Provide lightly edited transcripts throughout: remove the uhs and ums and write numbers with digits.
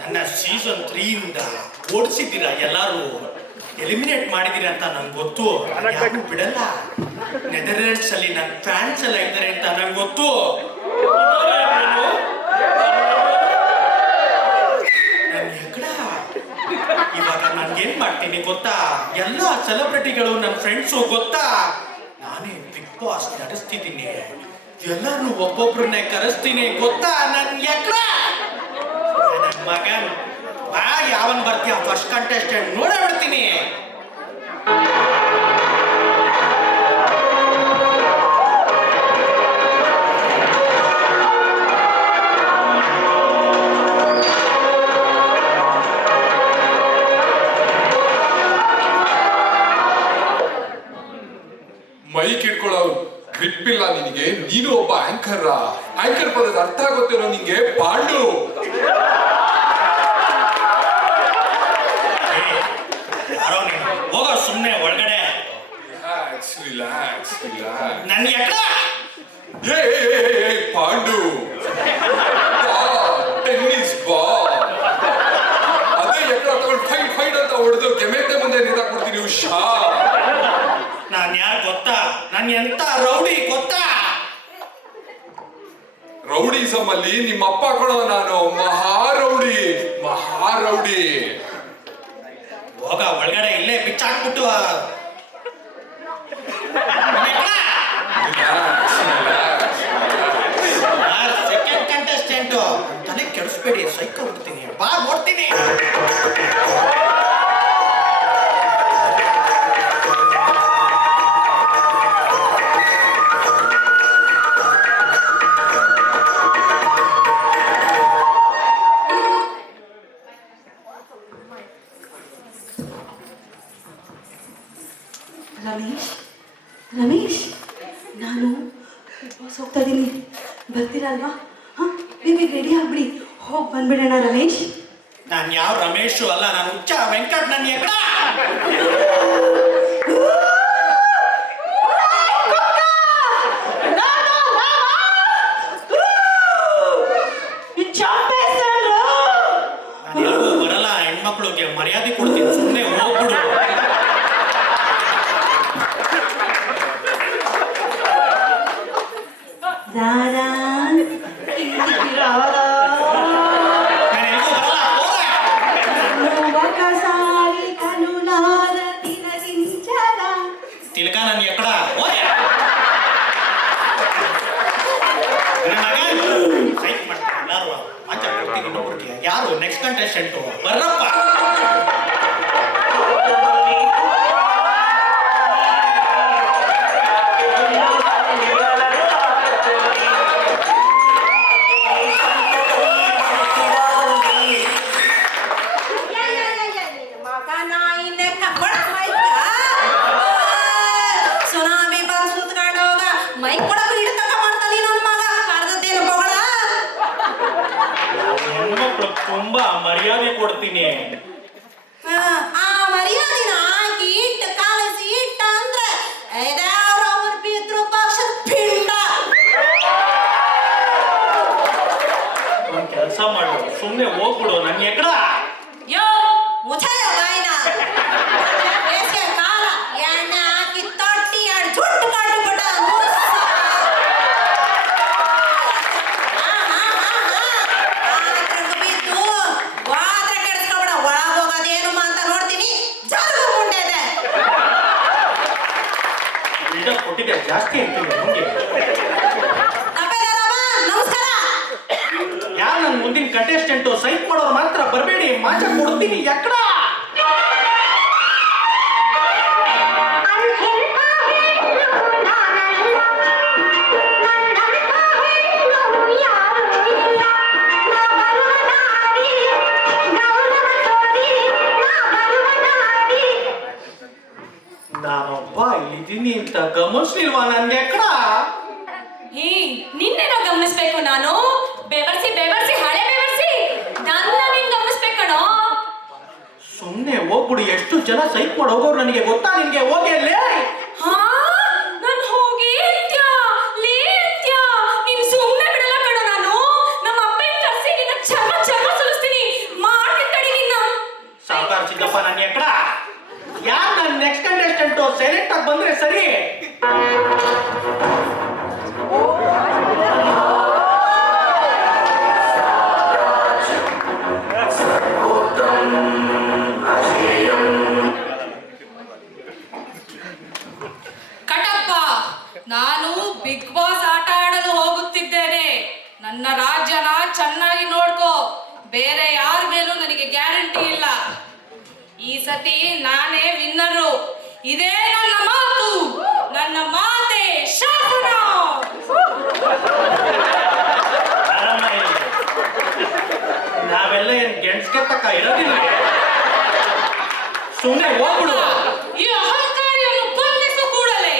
ನನ್ನ ಸೀಸನ್ 3 ಇಂದ ಓಡಿಸಿದ್ದೀರಾ, ಎಲ್ಲರೂ ಎಲಿಮಿನೇಟ್ ಮಾಡಿದ್ದೀರಾ ಅಂತ ನಂಗೆ ಗೊತ್ತು. ಯಾರು ಬಿಡಲ್ಲ. ನೆದರ್ಲ್ಯಾಂಡ್ಸ್ ಅಲ್ಲಿ ನನ್ನ ಫ್ಯಾನ್ಸ್ ಎಲ್ಲ ಇದ್ದಾರೆ ಅಂತ ನಂಗೆ ಗೊತ್ತು. ಇವಾಗ ನನ್ಗೇನ್ ಮಾಡ್ತೀನಿ ಗೊತ್ತಾ? ಎಲ್ಲ ಸೆಲೆಬ್ರಿಟಿಗಳು ನನ್ನ ಫ್ರೆಂಡ್ಸು ಗೊತ್ತಾ, ನಾನೇ ಬಿಗ್ ಬಾಸ್ ನಡೆಸ್ತಿದ್ದೀನಿ. ಎಲ್ಲರೂ ಒಬ್ಬೊಬ್ರನ್ನೇ ಕರೆಸ್ತೀನಿ ಗೊತ್ತಾ. ನನ್ ಮಗನ್ ಬಾ, ಯಾವನ್ ಬರ್ತೀಯ ಫಸ್ಟ್ ಕಂಟೆಸ್ಟೆಂಟ್ ನೋಡಬಿಡ್ತೀನಿ. ಮೈಕ್ ಇಟ್ಕೊಳ್ಳೋ ಗ್ರಿಪ್ಪಿಲ್ಲ ನಿನಗೆ. ನೀನು ಒಬ್ಬ ಆಂಕರ್. ಆಂಕರ್ ಪದದ ಅರ್ಥ ಗೊತ್ತಿರೋ ನಿಂಗೆ ಪಾಂಡು. ಹೋಗೋ ಸುಮ್ಮನೆ ಒಳಗಡೆ. ನನ್ ಪಾಂಡು ಟೆನ್ನಿಸ್ ಬಾಲ್ ಅದೇ ಎక్కడ ತಗೊಂಡು ಫೈಟ್ ಫೈಟ್ ಅಂತ ಹೊಡೆದು ಕೆಮೆತೆ ಮುಂದೆ ನಿಂತಾಕ್ಬಿಡ್ತೀನಿ. ಉಷಾ, ನಾನ್ ಯಾರು ಗೊತ್ತಾ? ನನ್ ಎಂತ ರೌಡಿ ಗೊತ್ತಾ? ರೌಡಿಸಮ್ ಅಲ್ಲಿ ನಿಮ್ಮಪ್ಪ ಕೊಡೋ ನಾನು ಮಹಾರೌಡಿ. ಮಹಾರೌಡಿ. ಹೋಗ ಒಳಗಡೆ, ಇಲ್ಲೇ ಬಿಚ್ಚಾಕ್ಬಿಟ್ಟು. ಸೆಕೆಂಡ್ ಕಂಟೆಸ್ಟೆಂಟ್ ತಲೆ ಕೆಡಿಸ್ಬೇಡಿ, ಸೈಕಲ್ ಹೋಗ್ತೀನಿ. ಬಾ ನೋಡ್ತೀನಿ. ರಮೇಶ್, ರಮೇಶ್, ನಾನು ಬಾಸ್ ಹೋಗ್ತಾ ಇದ್ದೀನಿ, ಬರ್ತೀರಲ್ವಾ? ಹಾಂ, ನಿಮಗೆ ರೆಡಿ ಆಗ್ಬಿಡಿ, ಹೋಗಿ ಬಂದ್ಬಿಡೋಣ. ರಮೇಶ್, ನಾನು ಯಾವ ರಮೇಶು ಅಲ್ಲ, ನಾನು ಹುಚ್ಚ ವೆಂಕಟ್. ನನ್ನ ಎక్కడ ನಾನು ಬರಲ್ಲ. ಹೆಣ್ಮಕ್ಳಿಗೆ ಮರ್ಯಾದೆ ಕೊಡ್ತೀನಿ, ಸುಮ್ಮನೆ ಹೋಗ್ಬಿಡು. ತಿಲಕ ನನ್ ಎಕ್ಕಡ ಸೈಟ್ ಮಾಡ್ತಾರೆ ಎಲ್ಲಾರು. ಆಚೆ ಕೊಡ್ತೀನಿ ಇನ್ನೊಬ್ರಿಗೆ. ಯಾರು ನೆಕ್ಸ್ಟ್ ಕಂಟೆಸ್ಟೆಂಟು? ಬರ್ರಪ್ಪ. ತುಂಬಾ ಮರ್ಯಾದೆ ಕೊಡ್ತೀನಿ. ಆ ಮರ್ಯಾದಿನ ಹಾಕಿ ಇಟ್ಟು ಕಾಲಿಸಿ ಇಟ್ಟ ಅಂದ್ರೆ ಅವ್ರ ಪಿತೃ ಪಕ್ಷದ ಪಿಂಡ. ಒಂದ್ ಕೆಲಸ ಮಾಡು, ಸುಮ್ನೆ ಹೋಗ್ಬಿಡು. ನನ್ ಎಕ್ಕಡ ಯೋ ಮುಚ್ಚಯ ಬಾಯಿನ. ಬೇಸಿಗೆ ಕಾಲ ಎಣ್ಣೆ ಹಾಕಿ ತೊಟ್ಟಿ ಎರಡು ಜುಟ್ಟು ಕಟ್ಟಿಬಿಟ್ಟ. ಬಿದ್ದು ವಾದ್ರೆ ಕೆಡಿಸ್ಕೊಬಿಡ. ಒಳಗೆ ಹೋಗೋದೇನು ಅಂತ ನೋಡ್ತೀನಿ. ಜರುಗು ಮುಂಡೆದೆ ಕೊಟ್ಟಿದ್ದೆ ಜಾಸ್ತಿ ಆಗ್ತೀನಿ. ನಮಸ್ಕಾರ. ಯಾರು ನನ್ ಮುಂದಿನ ಕಂಟೆಸ್ಟೆಂಟು? ಸೈಟ್ ಮಾಡೋರು ಮಾತ್ರ ಬರಬೇಡಿ, ಮಾಚ ಕೊಡ್ತೀನಿ. ಎಕ್ಕಡ ನಾನೊಬ್ಬ ಇಲ್ಲಿದ್ದೀನಿ ಅಂತ ಗಮನಿಸ್ಲಿಲ್ವಾ? ನನ್ಗೆ ಎಕ್ಕಡ ನಿನ್ನೆನೋ ಗಮನಿಸ್ಬೇಕು. ನಾನು ಬೆವರ್ಸಿ ಬೆವರ್ಸಿ ಹಳೆ ಬೆವರ್ಸಿ ನನ್ನ ನೀನ್ ಗಮನಿಸ್ಬೇಕಣೋ. ಸುಮ್ನೆ ಹೋಗ್ಬಿಡು. ಎಷ್ಟು ಜನ ಸೈಟ್ ಮಾಡಿ ಹೋಗೋರು ನನಗೆ ಗೊತ್ತಾ? ನಿನ್ಗೆ ಹೋಗಿ ಅಲ್ಲೇ. ನಾನು ಹೋಗಿ ನೀನ್ ಸುಮ್ಮನೆ ಬಿಡಲ್ಲ ಕಣೋ. ನಾನು ನಮ್ಮ ಅಪ್ಪನ ಕರ್ಸಿ ನಿನ್ನ ಚರ್ಮ ಚರ್ಮ ಸುಲಿಸ್ತೀನಿ ಮಾಡ್ತೀನಿ ತಡಿ ನಿನ್ನ ಸಾವುಕಾರ ಸಿದ್ದಪ್ಪ ನನ್ನ ಎಕ್ಕಡ ಯಾರು ನನ್ನ ನೆಕ್ಸ್ಟ್ ಕಂಟೆಸ್ಟೆಂಟ್ ಸೈಲೆಂಟ್ ಆಗಿ ಬಂದ್ರೆ ಸರಿ. ಕಟಪ್ಪ, ನಾನು ಬಿಗ್ ಬಾಸ್ ಆಟ ಆಡಲು ಹೋಗುತ್ತಿದ್ದೇನೆ. ನನ್ನ ರಾಜ್ಯನ ಚೆನ್ನಾಗಿ ನೋಡ್ಕೋ. ಬೇರೆ ಯಾರ ಮೇಲೂ ನನಗೆ ಗ್ಯಾರಂಟಿ ಇಲ್ಲ. ಈ ಸತಿ ನಾನೇ ವಿನ್ನರು. ಇದೇ ನನ್ನ ಮಾತು. ನನ್ನ ಮಾತೆ ಶಾಸನ. ನಾವೆಲ್ಲ ಏನ್ ಗೆಣ್ಸ್ಗೆ ತಕ್ಕ ಇರೋದಿಲ್ಲ, ಸುಮ್ಮನೆ ಹೋಗ್ಬಿಡು. ಈ ಅಹಂಕಾರಿಯನ್ನು ಬಂಧಿಸು ಕೂಡಲೇ.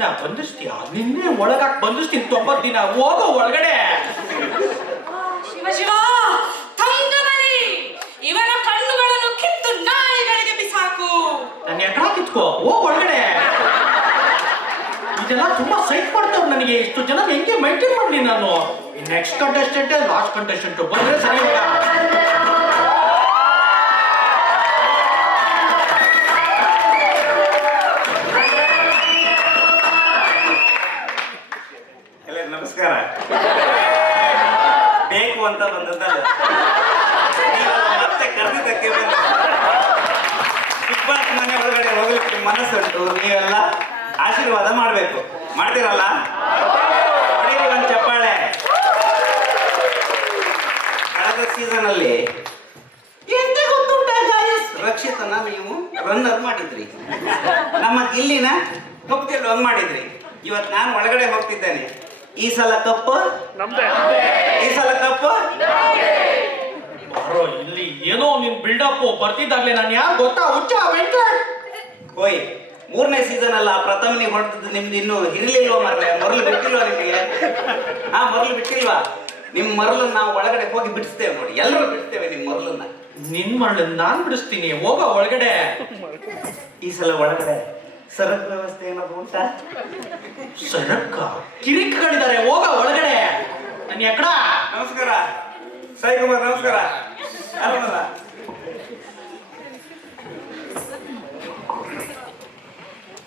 ನಾ ಬಂಧಿಸ್ತೀಯ? ನಿನ್ನೆ ಒಳಗಾಕ್ ಬಂಧಿಸ್ತೀನಿ 90 ದಿನ. ಹೋಗೋ ಒಳಗಡೆ. ಶಿವ ಶಿವ, ತಂಗಮಲಿ, ಇವನ ಕಣ್ಣುಗಳನ್ನು ಕಿತ್ತು ನಾಯಿಗಳಿಗೆ ಬಿಸಾಕು. ನನ್ನ ಎಕಡ ಕಿತ್ಕೋ, ಹೋಗ್ ಒಳಗಡೆ. ಇದೆಲ್ಲ ತುಂಬಾ ಸೈಟ್ ಮಾಡ್ತಾವ್ ನನಗೆ. ಇಷ್ಟು ಜನ ಹೆಂಗೆ ಮೈಂಟೈನ್ ಮಾಡ್ಲಿ ನಾನು? ನೆಕ್ಸ್ಟ್ ಕಂಟೆಸ್ಟೆಂಟ್ ಲಾಸ್ಟ್ ಕಂಟೆಸ್ಟೆಂಟ್ ಬಂದ್ರೆ ಸರಿ. ನಮಸ್ಕಾರ. ಬೇಕು ಅಂತ ಬಂದದ್ದಲ್ಲ, ಮತ್ತೆ ಕರೆದಿದ್ದಕ್ಕೆ ಬಂದ. ಬಿಗ್ ಬಾಸ್ ಮನೆ ಒಳಗಡೆ ಹೋಗ್ಲಿಕ್ಕೆ ಮನಸ್ಸುಂಟು. ನೀವೆಲ್ಲ ಆಶೀರ್ವಾದ ಮಾಡಬೇಕು. ಮಾಡ್ತೀರಲ್ಲ? ಹೊಡೀರಿ ಒಂದು ಚಪ್ಪಾಳೆ. ಕಳೆದ ಸೀಸನ್ ಅಲ್ಲಿ ಎಂತ ಗೊತ್ತುಂಟ ಗಾಯಸ್, ರಕ್ಷಿತನ ನೀವು ರನ್ನರ್ ಮಾಡಿದ್ರಿ. ನಮ್ಮ ಗಿಲ್ಲಿನ ಕಪ್ ಗೆಲ್ಲುವಂಗ್ ಮಾಡಿದ್ರಿ. ಇವತ್ತು ನಾನು ಒಳಗಡೆ ಹೋಗ್ತಿದ್ದೇನೆ. ಈ ಸಲ ಕಪ್ಪು ಈ ಸಲ ಕಪ್ಪು ಇಲ್ಲಿ ಏನೋ ನಿನ್ ಬಿಲ್ಡಪ್ ಬರ್ತಿದ್ದಾಗ್ಲೇ ನಾನು ಯಾರು ಗೊತ್ತಾ? ಹುಚ್ಚ ವೆಂಕಟ್. ಹೋಯ್, 3ನೇ ಸೀಸನ್ ಅಲ್ಲ, ಪ್ರಥಮನಿಗೆ ಹೊಡೆದದ್ದು ನಿಮ್ದು ಇನ್ನೂ ಹಿರಿಲಿಲ್ವಾ? ಮರಳು ಬಿಟ್ಟಿಲ್ವಾ ನಿಮಗೆ? ಮರಳು ಬಿಟ್ಟಿಲ್ವಾ? ನಿಮ್ ಮರಳನ್ನ ನಾವು ಒಳಗಡೆ ಹೋಗಿ ಬಿಡಿಸ್ತೇವೆ ನೋಡಿ. ಎಲ್ಲರೂ ಬಿಡಿಸ್ತೇವೆ ನಿಮ್ ಮರಳನ್ನ. ನಿನ್ ಮರಳು ನಾನ್ ಬಿಡಿಸ್ತೀನಿ. ಹೋಗೋ ಒಳಗಡೆ. ಈ ಸಲ ಒಳಗಡೆ ಸರಕು ವ್ಯವಸ್ಥೆ ಏನಾದ್ರು ಉಂಟಾ? ಸರಕ್ಕ ಕಿರಿಕ್ಗಳಿದ್ದಾರೆ. ಹೋಗ ಒಳಗಡೆ. ನನ್ನ ಎಕ್ಕಡ. ನಮಸ್ಕಾರ ಸಾಯಿ ಕುಮಾರ್, ನಮಸ್ಕಾರ. ಆರಾಮಲ್ಲ?